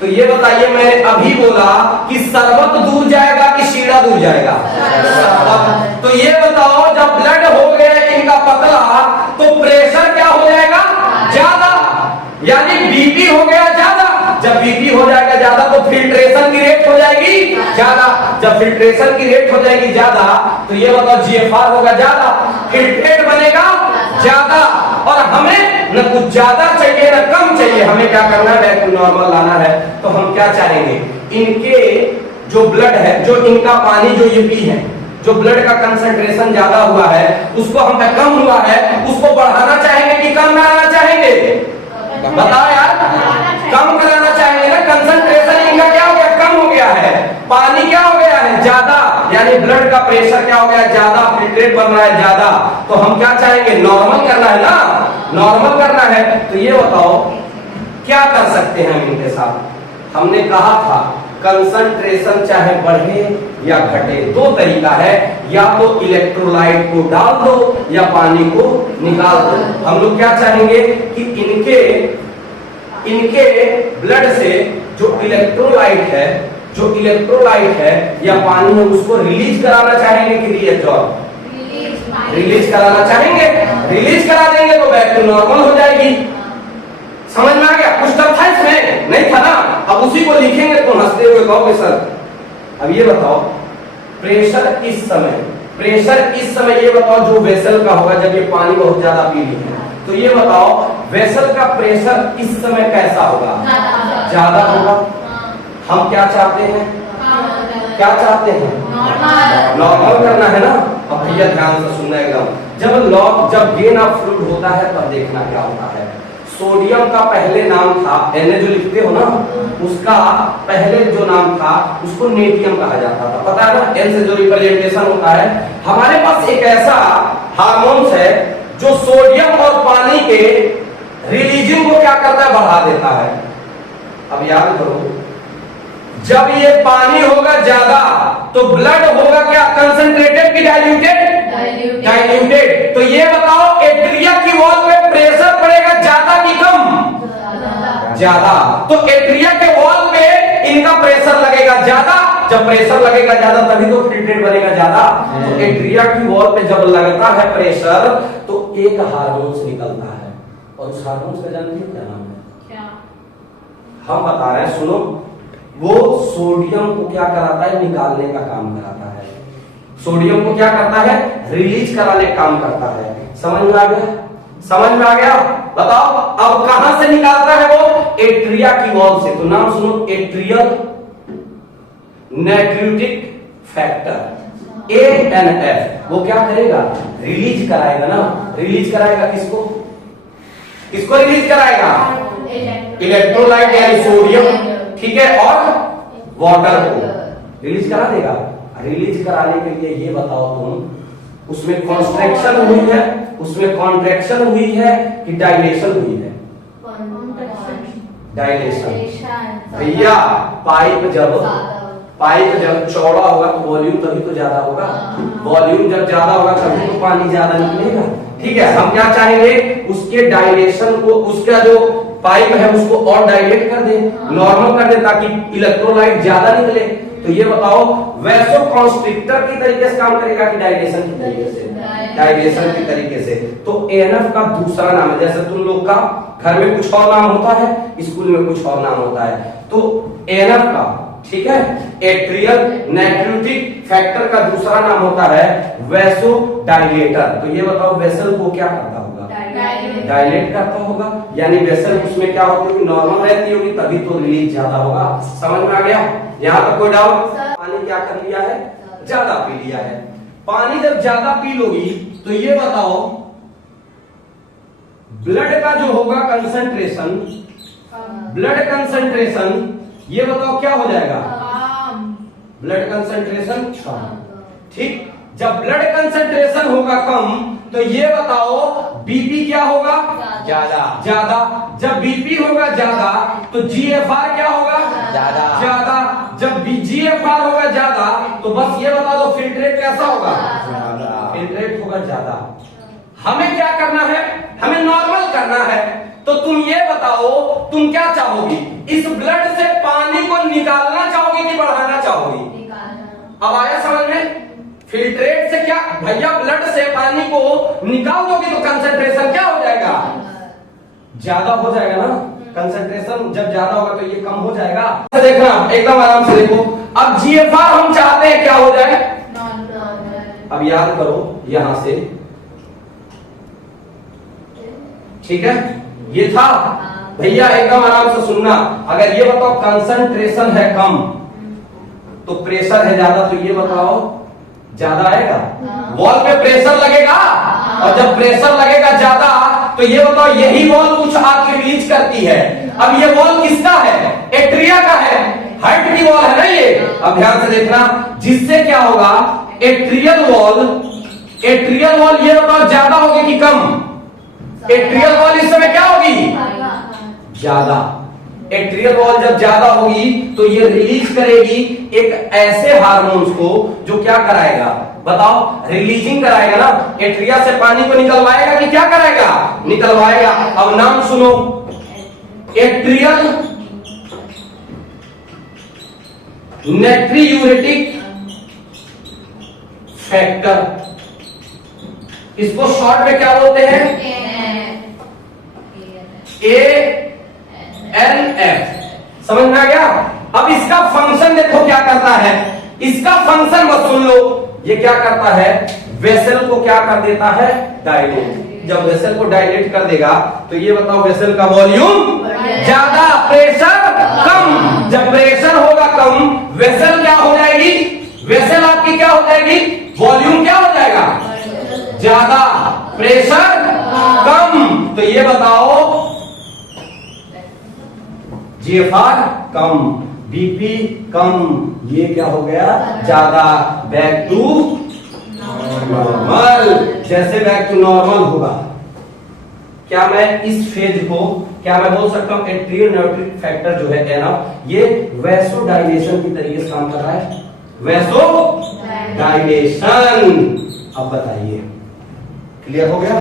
तो ये बताइए, मैंने अभी बोला कि शरबत दूर जाएगा कि शीरा दूर जाएगा, तो ये बताओ जब ब्लड हो गया इनका पतला, तो प्रेशर क्या हो जाएगा, ज्यादा, यानी बीपी हो गया ज्यादा। जब बीपी हो जाएगा ज्यादा तो फिल्ट्रेशन की रेट हो जाएगी ज्यादा। जब फिल्ट्रेशन की रेट हो जाएगी ज्यादा तो ये बताओ जीएफआर होगा ज्यादा, फिल्ट्रेट बनेगा ज्यादा। और हमें न कुछ ज्यादा चाहिए न कम चाहिए, हमें क्या करना है, बैक टू नॉर्मल लाना है। तो हम क्या चाहेंगे, इनके जो ब्लड है, जो इनका पानी जो ये पी है, जो ब्लड का कंसंट्रेशन ज्यादा हुआ है, उसको हम कम हुआ है, उसको बढ़ाना चाहेंगे कि कम कराना चाहेंगे, बताओ यार, कम कराना चाहेंगे ना। कंसंट्रेशन इनका क्या हो गया, कम हो गया है, पानी क्या हो गया है ज्यादा, यानी ब्लड का प्रेशर क्या हो गया ज्यादा, फिल्ट्रेट बन रहा है ज्यादा, तो हम क्या चाहेंगे नॉर्मल करना है ना, नॉर्मल करना है। तो ये बताओ क्या कर सकते हैं हम इनके साथ। हमने कहा था कंसंट्रेशन चाहे बढ़े या घटे, दो तरीका है, या तो इलेक्ट्रोलाइट को डाल दो या पानी को निकाल दो। हम लोग क्या चाहेंगे कि इनके ब्लड से जो इलेक्ट्रोलाइट है या पानी है उसको रिलीज कराना चाहेंगे कि रीएब्जॉर्ब, रिलीज कराना चाहेंगे, रिलीज करा देंगे तो बैक टू नॉर्मल हो जाएगी। समझ में आ गया? कुछ तब था इसमें नहीं था ना, अब उसी को लिखेंगे तो हंसते हुए कहोगे सर। अब ये बताओ प्रेशर इस समय ये बताओ जो वेसल का होगा जब ये पानी बहुत ज्यादा पी लिया, तो ये बताओ वेसल का प्रेशर इस समय कैसा होगा, ज्यादा होगा। हम क्या चाहते हैं, नॉर्मल करना है ना। अब भैया ध्यान से सुनना एकदम, जब गेन ऑफ फ्लूइड होता है तब देखना क्या होता है। सोडियम का पहले नाम था, Na जो लिखते हो ना, उसका पहले जो नाम था उसको नेटियम कहा जाता था, पता है ना, N से जो रिप्रेजेंटेशन होता है। हमारे पास एक ऐसा हार्मोन्स है जो सोडियम और पानी के रिलीजिंग को क्या करता है, बढ़ा देता है। अब याद करो जब ये पानी होगा ज्यादा तो ब्लड होगा क्या, कंसंट्रेटेड की डाइल्यूटेड। तो ये बताओ एट्रिया की वॉल पे प्रेशर पड़ेगा ज्यादा कि कम, ज्यादा। तो एट्रिया के वॉल पे इनका प्रेशर लगेगा ज्यादा, जब प्रेशर लगेगा ज्यादा तभी तो फिल्ट्रेट बनेगा ज्यादा। तो एट्रिया की वॉल पे जब लगता है प्रेशर तो एक हार्मोन निकलता है, और उस हार्मोन का जानते हो क्या नाम है, क्या हम बता रहे हैं, सुनो। वो सोडियम को क्या कराता है, निकालने का काम कराता है। सोडियम को क्या करता है, रिलीज कराने का काम करता है। समझ में आ गया, समझ में आ गया? बताओ अब कहां से निकालता है वो, एट्रिया की वॉल से। तो नाम सुनो, एट्रियल नेट्रिटिक फैक्टर ANF। वो क्या करेगा, रिलीज कराएगा ना, रिलीज कराएगा किसको, किसको रिलीज कराएगा, इलेक्ट्रोलाइट यानी सोडियम, ठीक है, और वाटर को रिलीज करा देगा। रिलीज कराने के लिए ये बताओ तुम, उसमें कॉन्ट्रैक्शन हुई है, उसमें कॉन्ट्रैक्शन हुई है कि डायलेशन हुई है, डायलेशन। भैया पाइप जब चौड़ा होगा तो वॉल्यूम तभी तो ज्यादा होगा, वॉल्यूम जब ज्यादा होगा तभी तो पानी ज्यादा निकलेगा, ठीक है। हम क्या चाहेंगे, उसके डायलेशन को, उसका जो पाइप है उसको और डायलेट कर दे, नॉर्मल कर दे ताकि इलेक्ट्रोलाइट ज्यादा निकले। तो ये बताओ वैसोकॉन्स्ट्रिक्टर की तरीके से काम करेगा कि डायलेशन की तरीके से, डायलेशन की तरीके से। तो ANF का दूसरा नाम है, जैसे तुम लोग का घर में कुछ और नाम होता है, स्कूल में कुछ और नाम होता है, तो ANF का, ठीक है, एट्रियल नेट्रिटिक फैक्टर का दूसरा नाम होता है वैसोडाइलेटर। तो ये बताओ वेसल को क्या करता होगा, डायलेट करता होगा, यानी वेसल उसमें क्या होती होगी, नॉर्मल रहती होगी, तभी तो रिलीज ज्यादा होगा। समझ में आ गया? यहाँ तक कोई डाउट? पानी क्या कर लिया है, ज्यादा पी लिया है। पानी जब ज्यादा पी लोगी तो ये बताओ ब्लड का जो होगा कंसंट्रेशन, ब्लड कंसंट्रेशन ये बताओ क्या हो जाएगा, ब्लड कंसंट्रेशन, ठीक। जब ब्लड कंसंट्रेशन होगा कम तो ये बताओ बीपी क्या होगा, ज्यादा। जब बीपी होगा ज्यादा तो GFR क्या होगा, ज्यादा। जब GFR होगा ज्यादा तो बस ये बता दो फिल्ट्रेट कैसा होगा, फिल्ट्रेट होगा ज्यादा। हमें क्या करना है, हमें नॉर्मल करना है। तो तुम ये बताओ तुम क्या चाहोगी, इस ब्लड से पानी को निकालना चाहोगी कि बढ़ाना चाहोगी? अब आया समझ में? फिल्ट्रेट से क्या भैया, ब्लड से पानी को निकाल दोगे तो कंसंट्रेशन क्या हो जाएगा, ज्यादा हो जाएगा ना। कंसंट्रेशन जब ज्यादा होगा तो ये कम हो जाएगा। देखना एकदम आराम से देखो। अब GFR हम चाहते हैं क्या हो जाए, अब याद करो यहां से, ठीक है, ये था भैया, एकदम आराम से सुनना। अगर ये बताओ कंसंट्रेशन है कम तो प्रेशर है ज्यादा, तो ये बताओ ज्यादा आएगा, वॉल पे प्रेशर लगेगा, और जब प्रेशर लगेगा ज्यादा तो ये बताओ यही वॉल कुछ आके रिलीज करती है। अब ये वॉल किसका है, एट्रिया का है। हाइट की वॉल है ना ये। अब ध्यान से देखना, जिससे क्या होगा, एट्रियल वॉल ये बताओ ज्यादा होगी कि कम? एट्रियल वॉल इस समय क्या होगी? ज्यादा। एट्रियल वॉल जब ज्यादा होगी तो ये रिलीज करेगी एक ऐसे हार्मोन्स को जो क्या कराएगा, बताओ, रिलीजिंग कराएगा ना। एट्रिया से पानी को निकलवाएगा कि क्या कराएगा? निकलवाएगा। अब नाम सुनो, एट्रियल नेट्रियूरेटिक फैक्टर, इसको शॉर्ट में क्या बोलते हैं? ANF। समझ में आ गया? अब इसका फंक्शन देखो क्या करता है, इसका फंक्शन बस सुन लो। ये क्या करता है, वेसल को क्या कर देता है? डायलेट। जब वेसल को डायलेट कर देगा तो ये बताओ, वेसल का वॉल्यूम ज्यादा, प्रेशर कम। जब प्रेशर होगा कम, वेसल क्या हो जाएगी? वेसल आपकी क्या हो जाएगी? वॉल्यूम क्या हो जाएगा? ज्यादा, प्रेशर कम। तो ये बताओ, GFR कम, BP कम, ये क्या हो गया? ज्यादा। Back to normal. जैसे बैक टू नॉर्मल होगा, क्या मैं इस फेज को क्या मैं बोल सकता हूं, एट्रियल नेट्रिक फैक्टर जो है NF, ये वैसोडाइलेशन की तरीके से काम कर रहा है। वैसोडाइलेशन। अब बताइए, क्लियर हो गया?